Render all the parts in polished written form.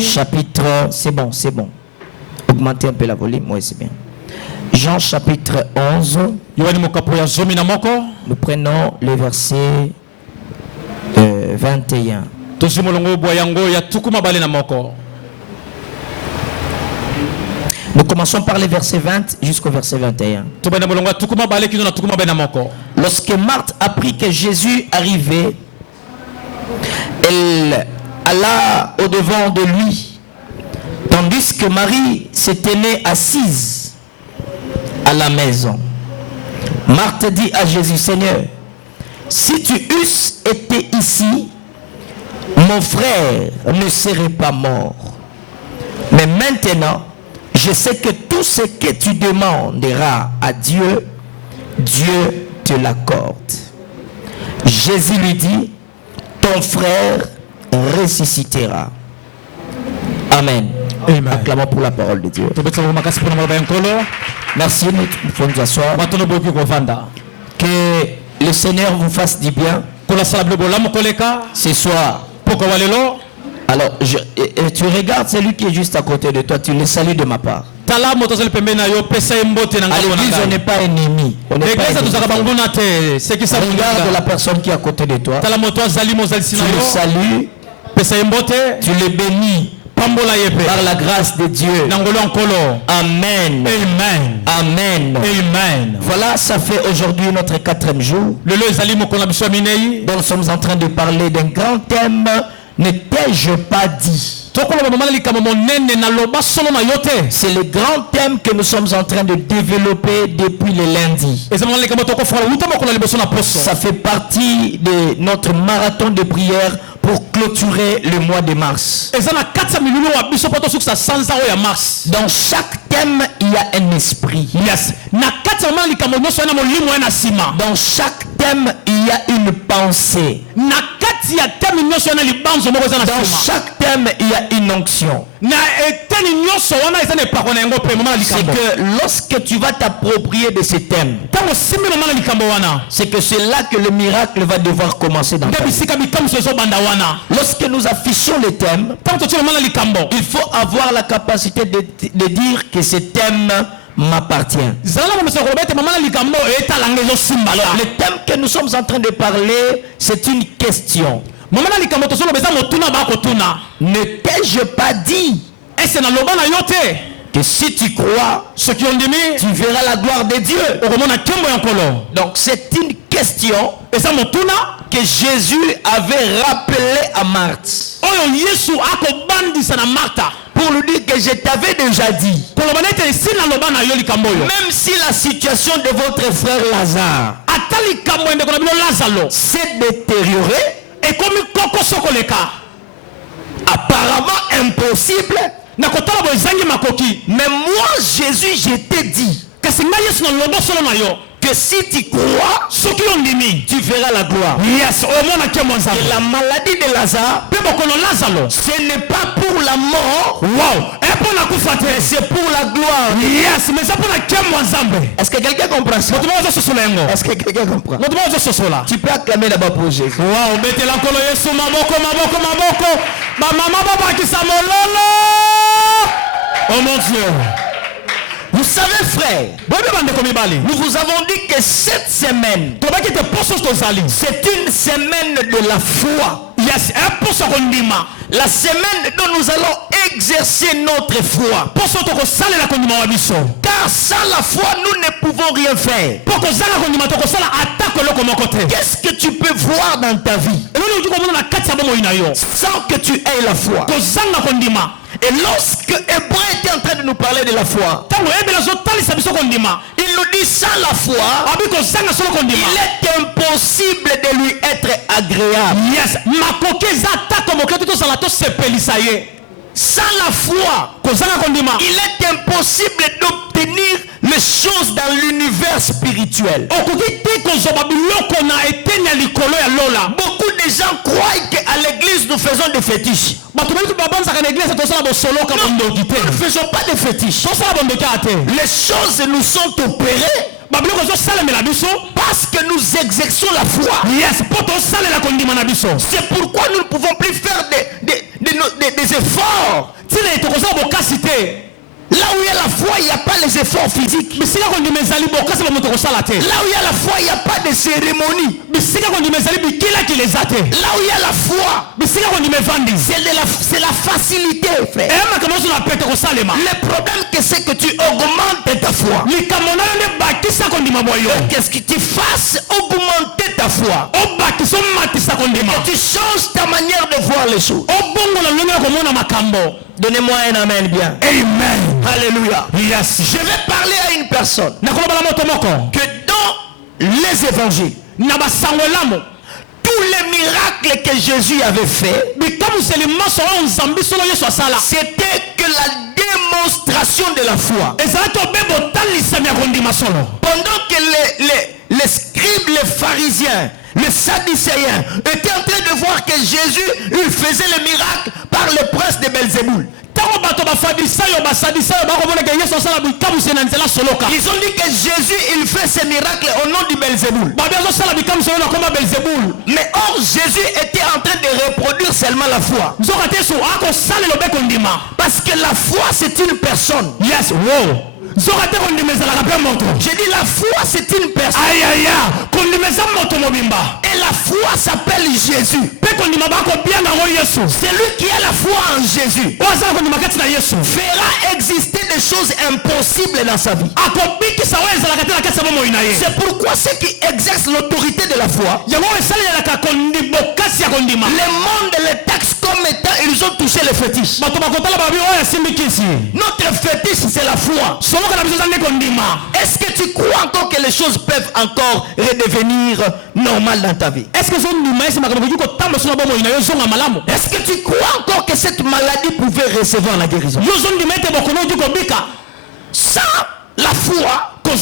Chapitre, c'est bon. Augmentez un peu la volume, oui c'est bien. Jean chapitre 11. Nous prenons le verset 21. Nous commençons par les versets 20 jusqu'au verset 21. Lorsque Marthe apprit que Jésus arrivait, elle alla au-devant de lui, tandis que Marie se tenait assise à la maison. Marthe dit à Jésus: Seigneur, si tu eusses été ici, mon frère ne serait pas mort. Mais maintenant, je sais que tout ce que tu demanderas à Dieu, Dieu te l'accorde. Jésus lui dit: ton frère ressuscitera. Amen. Amen. Acclamons pour la parole de Dieu. Merci, nous pouvons nous asseoir. Que le Seigneur vous fasse du bien ce soir. Alors, tu regardes celui qui est juste à côté de toi, tu le salues de ma part. À l'église, on n'est pas ennemi. Regarde la personne qui est à côté de toi. Tu le salues, tu le bénis par la grâce de Dieu. Amen. Amen. Amen. Amen. Voilà, ça fait aujourd'hui notre 4e jour. Donc nous sommes en train de parler d'un grand thème. Ne t'ai-je pas dit? C'est le grand thème que nous sommes en train de développer depuis le lundi. Ça fait partie de notre marathon de prière pour clôturer le mois de mars. Dans chaque thème, il y a un esprit. Dans chaque thème, il y a une pensée. Dans chaque thème, il y a une onction. C'est que lorsque tu vas t'approprier de ce thème, c'est que c'est là que le miracle va devoir commencer dans ta vie. Lorsque nous affichons les thèmes, il faut avoir la capacité de dire que ce thème m'appartient. Alors, le thème que nous sommes en train de parler, c'est une question. Ne t'ai-je pas dit que si tu crois, tu verras la gloire de Dieu? Donc c'est une question que Jésus avait rappelé à Marthe pour lui dire que je t'avais déjà dit, même si la situation de votre frère Lazare s'est détériorée, apparemment impossible, mais moi Jésus je t'ai dit que si tu crois, tu verras la gloire. Et la maladie de Lazare, ce n'est pas pour la mort, mais c'est pour la gloire. Est-ce que quelqu'un comprend ça? Est-ce que quelqu'un comprend? Tu peux acclamer d'abord pour Jésus. Oh mon Dieu. Vous savez, frère, nous vous avons dit que cette semaine, c'est une semaine de la foi. La semaine dont nous allons exercer notre foi. Car sans la foi, nous ne pouvons rien faire. Qu'est-ce que tu peux voir dans ta vie sans que tu aies la foi? Et lorsque Hébreu était en train de nous parler de la foi, il nous dit sans la foi, il est impossible de lui être agréable. Sans la foi, il est impossible d'obtenir les choses dans l'univers spirituel. Beaucoup de gens croient qu'à l'église nous faisons des fétiches. Nous ne faisons pas de fétiches. Les choses nous sont opérées parce que nous exerçons la foi. C'est pourquoi nous ne pouvons plus faire des Là où il y a la foi, il n'y a pas les efforts physiques. Là où il y a la foi, il n'y a pas de cérémonie. Là où il y a la foi, c'est la facilité, frère. Le problème, c'est que tu augmentes ta foi. Qu'est-ce que tu fasses? Augmenter ta foi. Et tu changes ta manière de voir les choses. Donnez-moi un amen bien. Amen. Alléluia. Yes. Je vais parler à une personne que dans les évangiles, tous les miracles que Jésus avait fait, c'était que la démonstration de la foi. Pendant que les scribes, les pharisiens, les sadducéens étaient en train de voir que Jésus il faisait le miracle par le prince de Belzéboul. Ils ont dit que Jésus il fait ces miracles au nom du Belzéboul. Mais or Jésus était en train de reproduire seulement la foi. Parce que la foi c'est une personne. Yes, wow. J'ai dit la foi c'est une personne. Et la foi s'appelle Jésus. Celui qui a la foi en Jésus fera exister des choses impossibles dans sa vie. C'est pourquoi ceux qui exercent l'autorité de la foi, le monde les taxe comme étant ils ont touché le fétiche. Notre fétiche c'est la foi. Est-ce que tu crois encore que les choses peuvent encore redevenir normales dans ta vie? Est-ce que tu crois encore que cette maladie pouvait recevoir la guérison? Sans la foi, on ne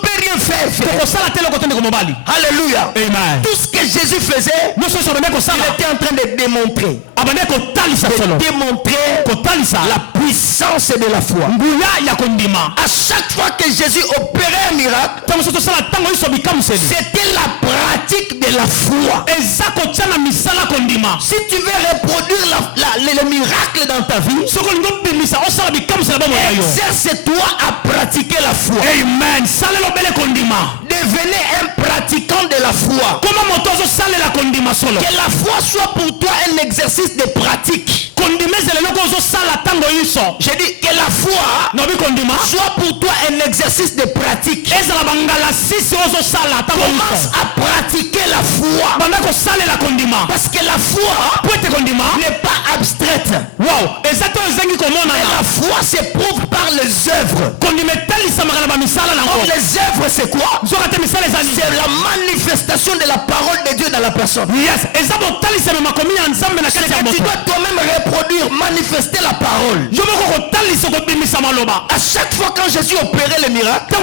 peut rien faire. Alléluia. Amen. Tout ce que Jésus faisait, il était en train de démontrer la puissance de la foi. À chaque fois que Jésus opérait un miracle, c'était la pratique de la foi. Si tu veux reproduire le miracle dans ta vie, exerce-toi à pratiquer la foi. Amen. Devenez un pratiquant de la foi. Que la foi soit pour toi un exercice de pratique. J'ai dit que la foi soit pour toi un exercice de pratique. Commence à pratiquer la foi. Parce que la foi n'est pas abstraite. La foi s'éprouve par les œuvres. Or, les œuvres c'est quoi? C'est la manifestation de la parole de Dieu dans la personne. C'est que tu dois toi-même reproduire, manifester la parole. À chaque fois quand Jésus opérait le miracle,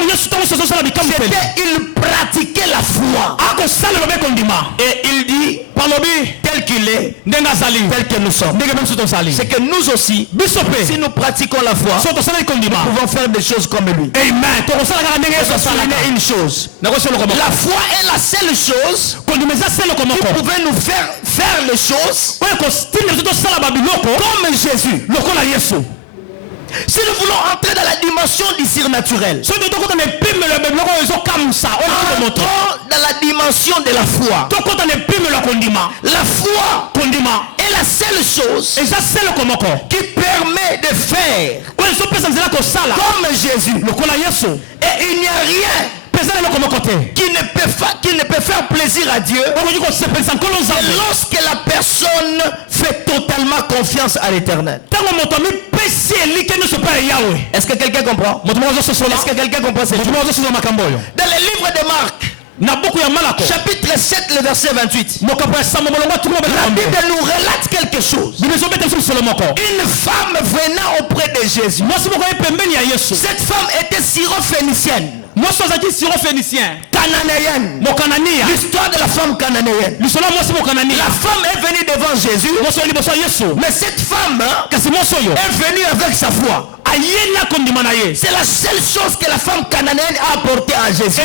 il pratiquait la foi. Et il dit, tel qu'il est, tel que nous sommes. C'est que nous aussi, si nous pratiquons la foi, nous pouvons faire des choses comme lui. Amen. Je souligner une chose. La foi est la seule chose qui pouvait nous faire les choses comme Jésus. Si nous voulons entrer dans la dimension du surnaturel, entrons dans la dimension de la foi. La foi est la seule chose qui permet de faire comme Jésus. Et il n'y a rien qui ne peut faire plaisir à Dieu lorsque la personne fait totalement confiance à l'Éternel. Est-ce que quelqu'un comprend? Est-ce que quelqu'un comprend cette chose? Dans le livre de Marc, chapitre 7, le verset 28, la Bible nous relate quelque chose. Une femme venant auprès de Jésus. Cette femme était syrophénicienne. Cananéenne. L'histoire de la femme cananéenne. La femme est venue devant Jésus. Mais cette femme est venue avec sa foi. C'est la seule chose que la femme cananéenne a apporté à Jésus.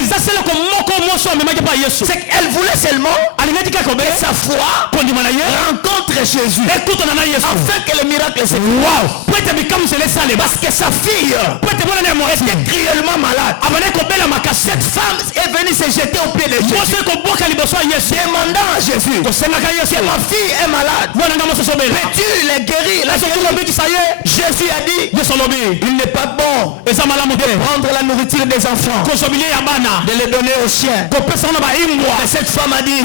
C'est qu'elle voulait seulement que sa foi rencontre Jésus. Afin que le miracle se fasse. Parce que sa fille était cruellement malade. Cette femme est venue se jeter au pied de Jésus. Demandant à Jésus que ma fille est malade. Peux-tu les guérir? Jésus a dit il n'est pas bon de prendre la nourriture des enfants, de les donner aux chiens. Et cette femme a dit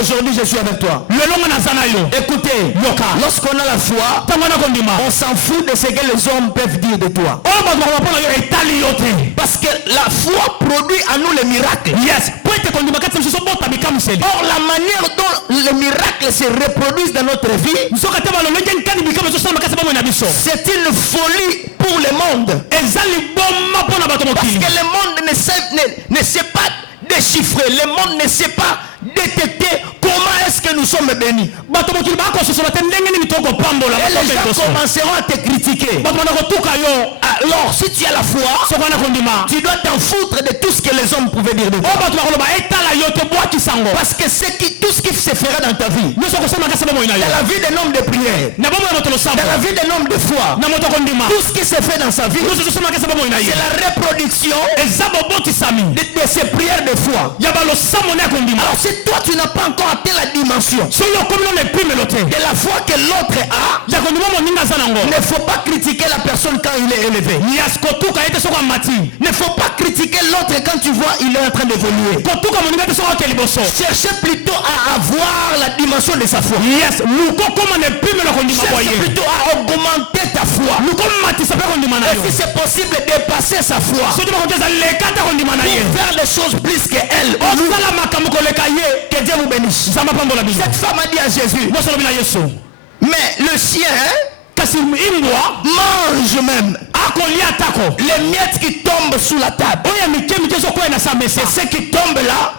aujourd'hui je suis avec toi. Écoutez, lorsqu'on a la foi, on s'en fout de ce que les hommes peuvent dire de toi. Parce que la foi produit à nous les miracles. Or la manière dont les miracles se reproduisent dans notre vie, c'est une folie pour le monde. Parce que le monde ne sait pas déchiffrer, le monde ne sait pas détecter comment est-ce que nous sommes bénis. Et les gens commenceront à te critiquer. Alors si tu as la foi, tu dois t'en foutre de tout ce que les hommes pouvaient dire de toi. Parce que tout ce qui se fera dans ta vie, dans la vie d'un homme de prière, dans la vie d'un homme de foi, tout ce qui se fait dans sa vie, c'est la reproduction de ses prières de foi. Alors si toi tu n'as pas encore atteint la dimension de la foi que l'autre a, ne faut pas critiquer la personne quand il est élevé. Ne faut pas critiquer l'autre quand tu vois il est en train d'évoluer. Cherchez plutôt à avoir la dimension de sa foi. Cherchez plutôt à augmenter ta foi. Et si c'est possible dépasser sa foi pour faire des choses plus qu'elle. Que Dieu vous bénisse. Cette femme a dit à Jésus, mais le chien mange même les miettes qui tombent sous la table. Et ce qui tombe là